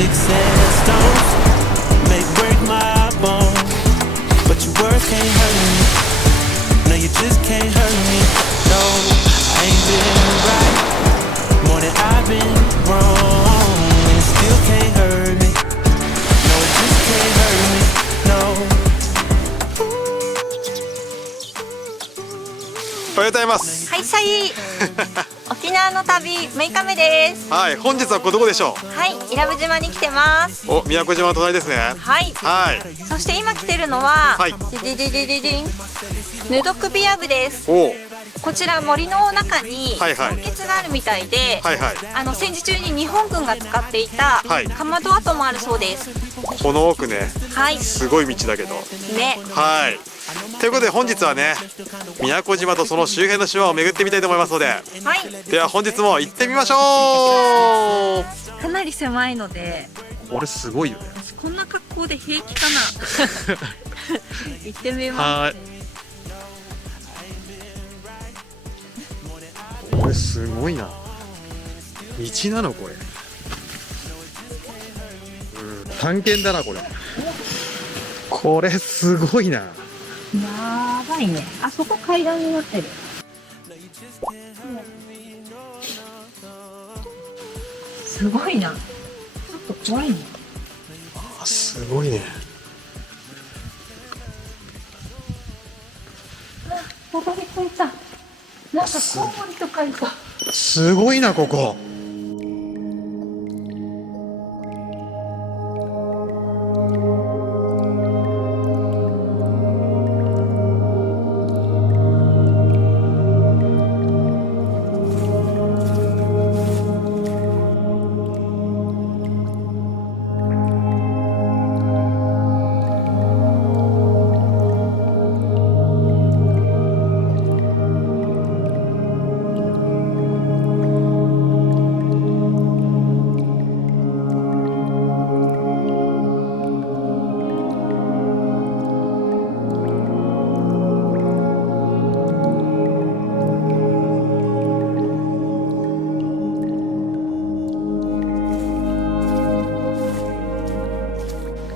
Sticks and stones may break my bones, but your words can't hurt me. No, you just can't hurt me. No, I ain't been right more than I've been wrong, and it still can't hurt me. No, it just can't hurt me. No. おはようございます。はい、シャイ沖縄の旅6日目です。はい、本日はどこでしょはい、伊良部島に来てます。う。お、宮古島の隣ですね。はい、はい。そして今来てるのは、はい。でででででんヌドクビア部です。お。こちら森の中にはいはい洞窟があるみたいで、はいはい。戦時中に日本軍が使っていたはいかまど跡もあるそうです。この奥ね、はい、すごい道だけど。ね。はい。ということで本日はね、宮古島とその周辺の島を巡ってみたいと思いますので、はい。では本日も行ってみましょう。かなり狭いので、これすごいよね。こんな格好で平気かな。行ってみます。はい。これすごいな。道なのこれ。探検だなこれ。これすごいな。やばいね。あそこ階段になってる。すごいな。ちょっと怖いね。あ、すごいね。ここにこいた。なんかコウモリとかいた。すごいなここ。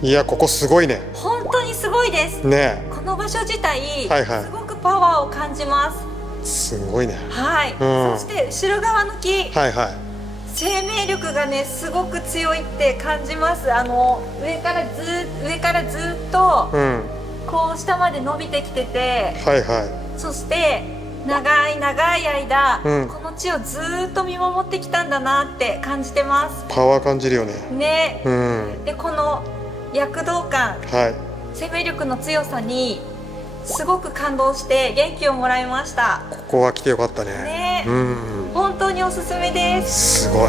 いや、ここすごいね。本当にすごいです。ねこの場所自体、はいはいすごくパワーを感じます。すごいね。はい。うんそして後ろ側の木、はいはい。生命力がねすごく強いって感じます。上からずっとうん。こう下まで伸びてきてて、はいはそして長い長い間、うんこの地をずっと見守ってきたんだなって感じてます。い。パワー感じるよね。ね。うん。でこの躍動感、はい。生命力の強さにすごく感動して元気をもらいました。ここは来てよかったね。ね。うん。本当におすすめです。すごい。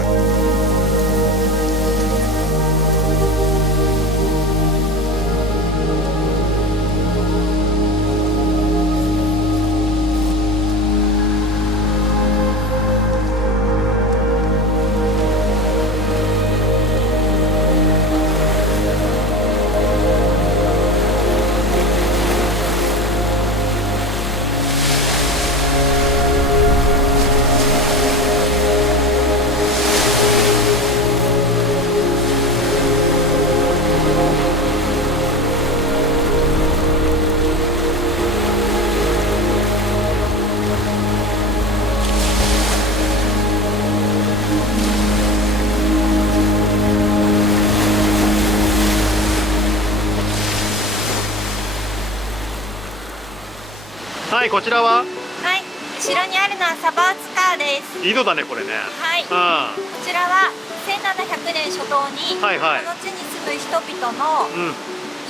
はい、こちらははい、後ろにあるのはサバーツカーです。井戸だねこれね。はい。こうちらは1700年初頭に、はいはいこの地に住む人々のん。うん。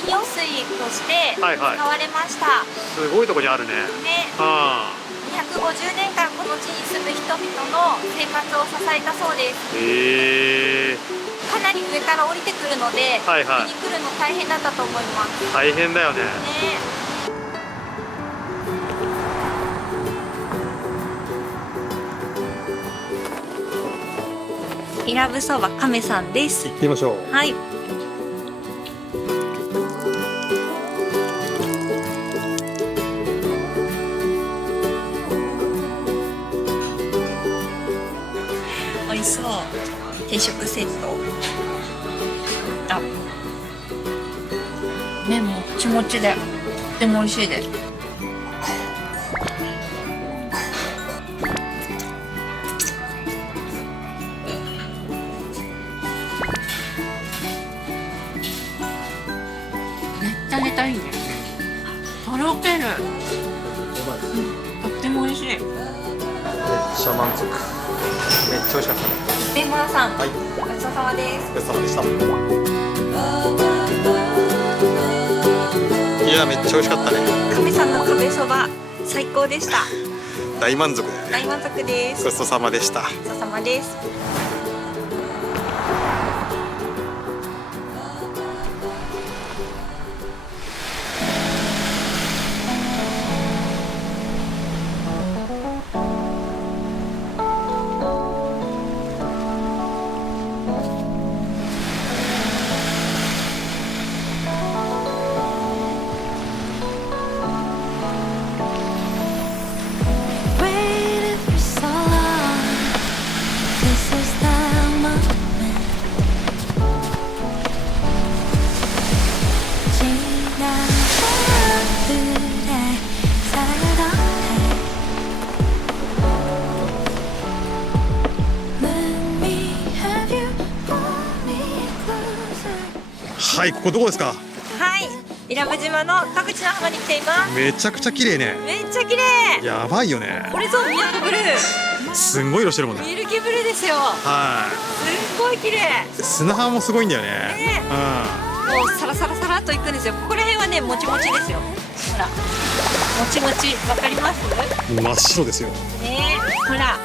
飲用水として使はいはいわれました。すごいとこにあるね。ね。う250年間この地に住む人々の生活を支えたそうです。ん。へえ。かなり上から降りてくるので、はいはい見に来るの大変だったと思います。大変だよね。ね。伊良部そば亀さんです。行ってみましょう。はい。美味しそう。定食セット。麺もちもちでとても美味しいです。めっちゃネタいいね。とろける。とっても美味しい。めっちゃ満足。めっちゃ美味しかったね。天満さん、はい、ごちそうさまです。ごちそうさまでした。いやめっちゃ美味しかったね。亀さんの壁そば最高でした。大満足だよね。大満足です。ごちそうさまでした。ごちそうさまです。はい、ここどこですか？はい、伊良部島の田口の浜に来ています。めちゃくちゃ綺麗ね。めっちゃ綺麗。やばいよね。これぞ宮古ブルー。すんごい色してるもんね。ミルキーブルーですよ。はすんごい綺麗。い。砂浜もすごいんだよね。ね、もうサラサラサラっといくんですよ。ここら辺はね、もちもちですよ。ほら、もちもち、わかります？うん。真っ白ですよ。ね、ほら、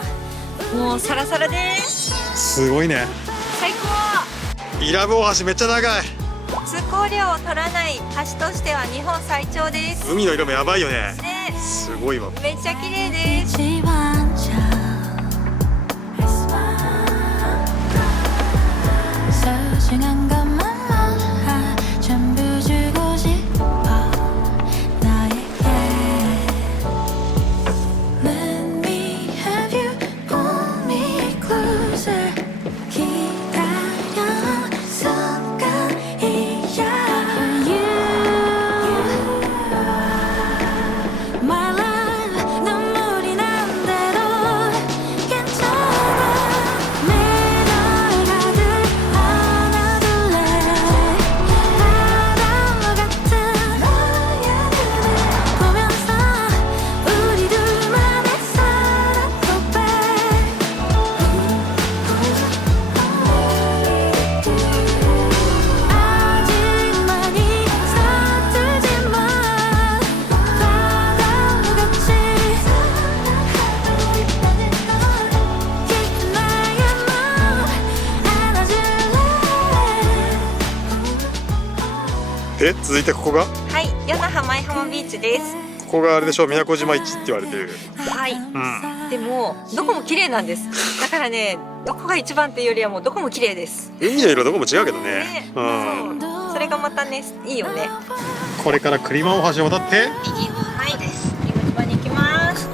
もうサラサラです。すごいね。最高。伊良部大橋めっちゃ長い。通行料を取らない橋としては日本最長です。海の色もやばいよね。ね、すごいわ。めっちゃ綺麗です。 で続いてここが、はい、与那覇舞浜ビーチです。ここがあれでしょ、宮古島一って言われてる。はい、うん、でもどこも綺麗なんです。だからね、どこが一番っていうよりはもうどこも綺麗です。海の色どこも違うけどね。ね、うん、そう、それがまたね、いいよね。これから栗間大橋を渡って右、はい、宮古島に行きます。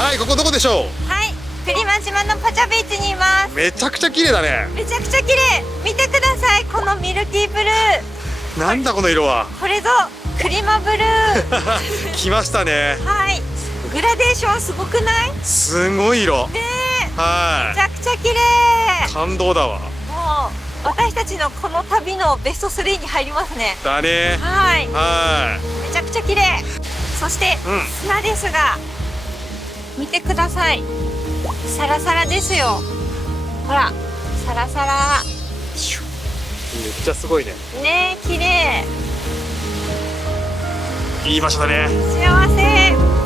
はい、ここどこでしょはい、プリマ島のポチャビーチにいまう。めちゃくちゃ綺麗だね。す。めちゃくちゃ綺麗。見てください、このミルキーブルー。なんだこの色は。これぞクリマブルー。来ましたね。はい、グラデーションすごくない？ねすごい色。え、はめちゃくちゃ綺麗。い。感動だわ。もう私たちのこの旅のベスト3に入りますね。だね。はい、はめちゃくちゃ綺麗。そして、うん砂ですが、見てください。サラサラですよ。ほら、サラサラ。シュい。めっちゃすごいね。ッねえ、綺麗。いい場所だね。幸せ。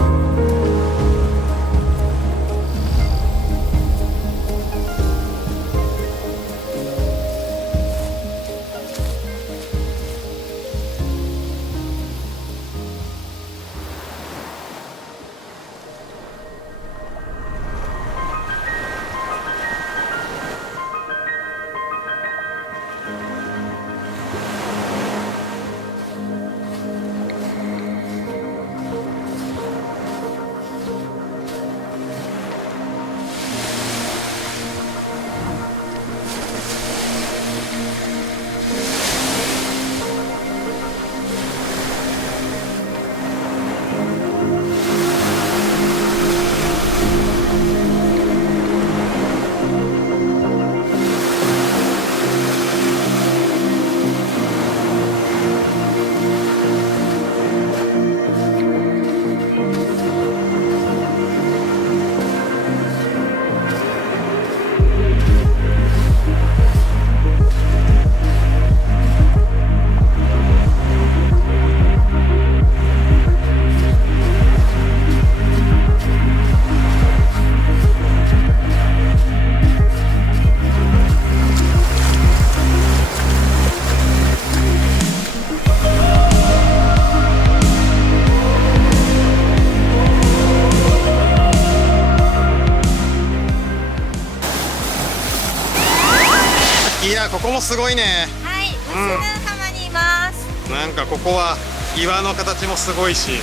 いや、ここもすごいね。はい、ムスヌ浜にいます。なんかここは岩の形もすごいし。ね、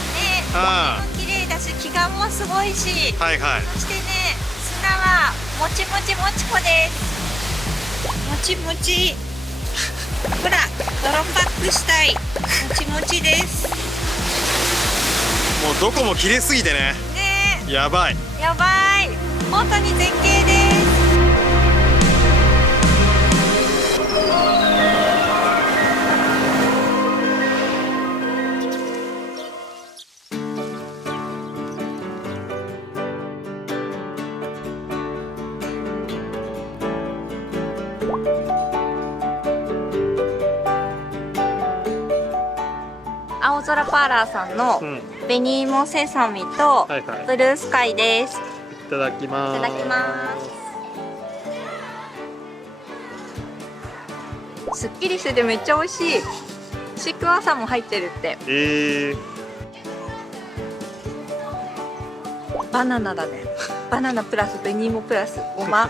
あ海も綺麗だし、奇岩もすごいし。はいはい。そしてね、砂はもちもちもちこです。もちもち。ほら、泥パックしたい。もちもちです。もうどこも綺麗すぎてね。ねやばい。え、やばい。本当に絶景です。青空パーラーさんのうん。い紅芋セサミとはいはいブルースカイです。ただきます。いただきます。すっきりしててめっちゃ美味しい。シークワーサーも入ってるって。バナナだね。バナナプラス紅芋プラスごま。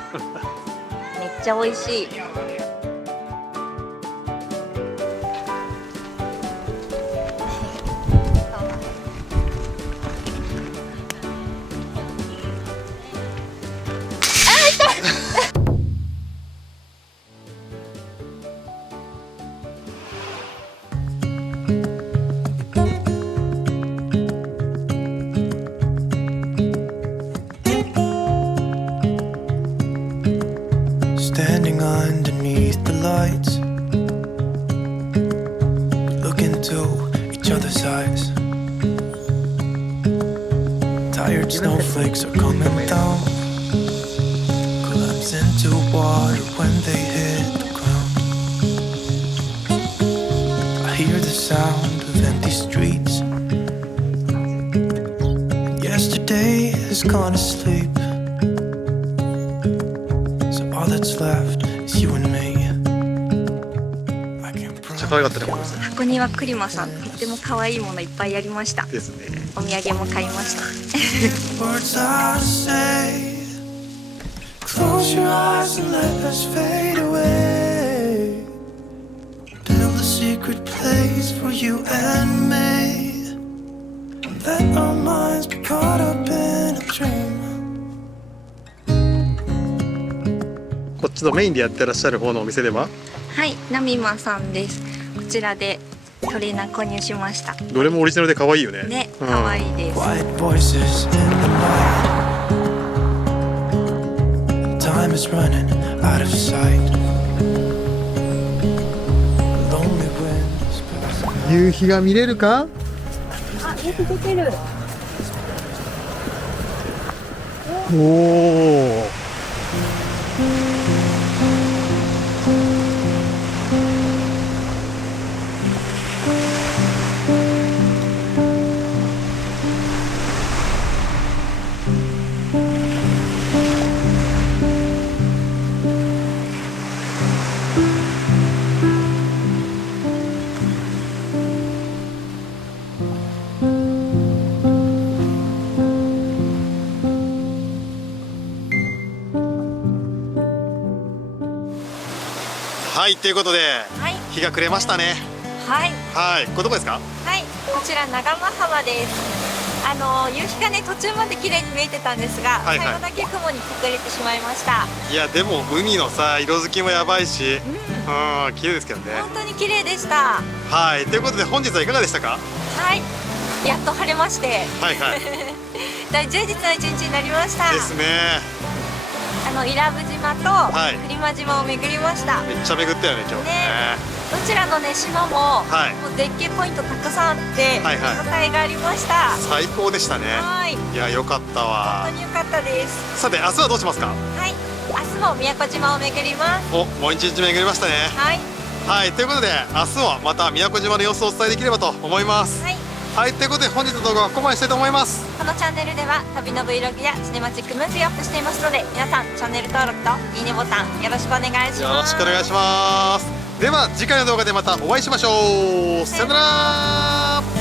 めっちゃ美味しい。Standing underneath the lights, look into each other's eyes. Tired snowflakes are coming down, collapse into water when they hit the ground. I hear the sound of empty streets. Yesterday has gone to sleep. All that's left is you and me. I can't めっちゃ可愛かったね、これ。箱庭クリマさん、とっても可愛いものいっぱいありました。ですね。お土産も買いました。 words I say. Close your eyes and let us fade away. Build a secret place for you and me. Let our minds be caught up in a dream. ちょっとメインでやってらっしゃる方のお店でははい、ナミマさんです。こちらでトレーナー購入しました。どれもオリジナルで可愛いよね。ね、可愛いです。 Quiet voices in the night. Time is running out of sight. Lonely winds pass. 夕日が見れるか？あ、よく出てる。おお。はい、ということではい、日が暮れましたね。はい、はい、これどこですか？はい、こちら長間浜です。夕日がね、途中まで綺麗に見えてたんですが、はいはい最後だけ雲に隠れてしまいました。いやでも海のさ色づきもやばいし、うん、綺麗ですけどね。本当に綺麗でした。はい、ということで本日はいかがでしたか？はい、やっと晴れまして、はいはい大充実な一日になりました。ですね。伊良部島とはい来間島を巡りました。めっちゃ巡ったよね今日ね。どちらのね島も、はいもう絶景ポイントたくさんあって、はいはい見応えがありました。最高でしたね。はい、いや良かったわ本当。に良かったです。さて明日はどうしますか？はい、明日も宮古島を巡ります。お、もう一日巡りましたね。はい、はい、ということで明日もまた宮古島の様子をお伝えできればと思います。はい、はい、ということで本日の動画はここまでしたいと思います。このチャンネルでは旅の Vlog やシネマチックムービーをアップしていますので、皆さんチャンネル登録といいねボタンよろしくお願いします。よろしくお願いします。では次回の動画でまたお会いしましょう。さよなら。